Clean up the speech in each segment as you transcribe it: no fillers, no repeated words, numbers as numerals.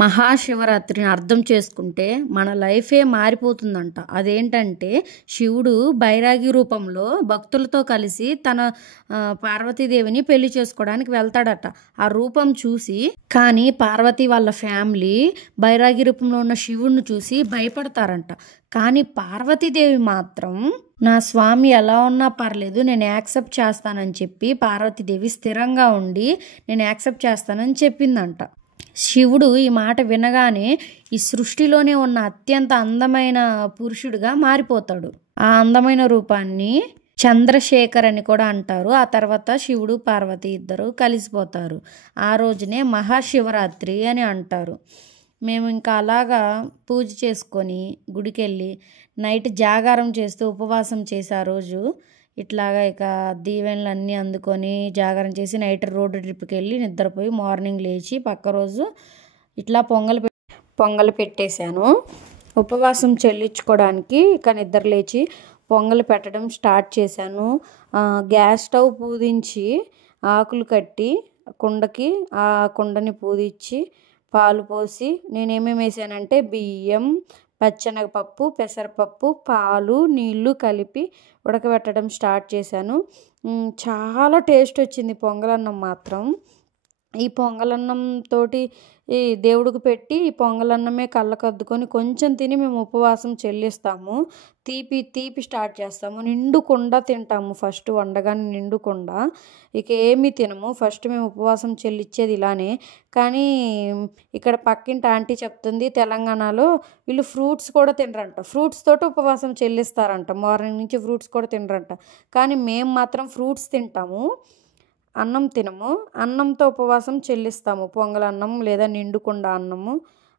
మహాశివరాత్రిని అర్థం చేసుకుంటే మన లైఫే మారిపోతుందంట. అదేంటంటే శివుడు బైరాగి రూపంలో భక్తులతో కలిసి తన పార్వతీదేవిని పెళ్లి చేసుకోవడానికి వెళ్తాడట. ఆ రూపం చూసి కానీ పార్వతి వాళ్ళ ఫ్యామిలీ బైరాగి రూపంలో ఉన్న శివుడిని చూసి భయపడతారంట. కానీ పార్వతీదేవి మాత్రం నా స్వామి ఎలా ఉన్నా పర్లేదు నేను యాక్సెప్ట్ చేస్తానని చెప్పి పార్వతీదేవి స్థిరంగా ఉండి నేను యాక్సెప్ట్ చేస్తానని చెప్పిందంట. శివుడు ఈ మాట వినగానే ఈ సృష్టిలోనే ఉన్న అత్యంత అందమైన పురుషుడిగా మారిపోతాడు. ఆ అందమైన రూపాన్ని చంద్రశేఖర్ అని కూడా అంటారు. ఆ తర్వాత శివుడు పార్వతి ఇద్దరు కలిసిపోతారు. ఆ రోజునే మహాశివరాత్రి అని అంటారు. మేము ఇంకా అలాగా పూజ చేసుకొని గుడికి వెళ్ళి నైట్ జాగారం చేస్తూ ఉపవాసం చేసి ఆ రోజు ఇట్లాగా ఇక దీవెనలు అన్నీ అందుకొని జాగారం చేసి నైట్ రోడ్ ట్రిప్కి వెళ్ళి నిద్రపోయి మార్నింగ్ లేచి పక్క రోజు ఇట్లా పొంగల్ పెట్టేశాను. ఉపవాసం చెల్లించుకోవడానికి ఇక నిద్ర లేచి పొంగల్ పెట్టడం స్టార్ట్ చేశాను. గ్యాస్ స్టవ్ పూజించి ఆకులు కట్టి కుండకి ఆ కుండని పూజించి పాలు పోసి నేనేమేమి వేసానంటే బియ్యం, పచ్చెనగపప్పు, పెసరపప్పు, పాలు, నీళ్లు కలిపి ఉడకబెట్టడం స్టార్ట్ చేశాను. చాలా టేస్ట్ వచ్చింది పొంగలన్నం మాత్రం. ఈ పొంగలన్నం తోటి ఈ దేవుడికి పెట్టి ఈ పొంగలన్నమే కళ్ళకద్దుకొని కొంచెం తిని మేము ఉపవాసం చెల్లిస్తాము. తీపి స్టార్ట్ చేస్తాము. నిండుకుండా తింటాము. ఫస్ట్ వండగానే నిండుకుండా ఇక ఏమీ తినము. ఫస్ట్ మేము ఉపవాసం చెల్లించేది ఇలానే. కానీ ఇక్కడ పక్కింటి ఆంటీ చెప్తుంది తెలంగాణలో వీళ్ళు ఫ్రూట్స్ కూడా తినరంట. ఫ్రూట్స్ తోటి ఉపవాసం చెల్లిస్తారంట. మార్నింగ్ నుంచి ఫ్రూట్స్ కూడా తినరంట. కానీ మేము మాత్రం ఫ్రూట్స్ తింటాము, అన్నం తినము. అన్నంతో ఉపవాసం చెల్లిస్తాము. పొంగలన్నం లేదా నిండుకుండ అన్నము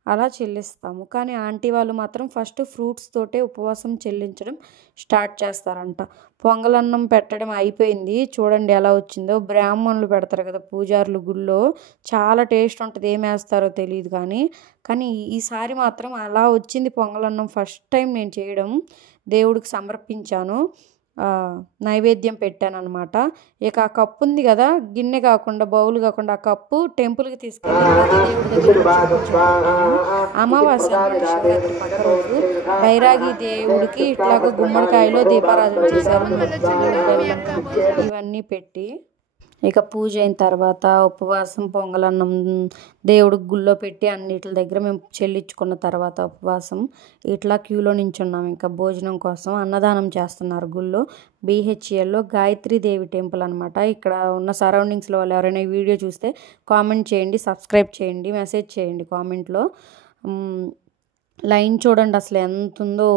అలా చెల్లిస్తాము. కానీ ఆంటీ వాళ్ళు మాత్రం ఫస్ట్ ఫ్రూట్స్ తోటే ఉపవాసం చెల్లించడం స్టార్ట్ చేస్తారంట. పొంగలన్నం పెట్టడం అయిపోయింది. చూడండి ఎలా వచ్చిందో. బ్రాహ్మణులు పెడతారు కదా పూజారులు గుళ్ళో, చాలా టేస్ట్ ఉంటుంది. ఏం వేస్తారో తెలియదు కానీ ఈసారి మాత్రం అలా వచ్చింది పొంగలన్నం. ఫస్ట్ టైం నేను చేయడం, దేవుడికి సమర్పించాను, నైవేద్యం పెట్టాను అనమాట. ఇక ఆ కప్పు ఉంది కదా, గిన్నె కాకుండా బౌల్ కాకుండా ఆ కప్పు టెంపుల్కి తీసుకెళ్ళి అమావాస్య పక్క రోజు బైరాగి దేవుడికి ఇట్లాగా గుమ్మడికాయలో దీపారాధన చేశారు. ఇవన్నీ పెట్టి ఇక పూజ అయిన తర్వాత ఉపవాసం పొంగలన్నం దేవుడికి గుళ్ళో పెట్టి అన్నిటి దగ్గర మేము చెల్లించుకున్న తర్వాత ఉపవాసం ఇట్లా క్యూలో నించున్నాం. ఇంకా భోజనం కోసం అన్నదానం చేస్తున్నారు గుళ్ళో. BHELలో గాయత్రీదేవి టెంపుల్ అనమాట. ఇక్కడ ఉన్న సరౌండింగ్స్లో వాళ్ళు ఎవరైనా ఈ వీడియో చూస్తే కామెంట్ చేయండి, సబ్స్క్రైబ్ చేయండి, మెసేజ్ చేయండి కామెంట్లో. లైన్ చూడండి అసలు ఎంత ఉందో.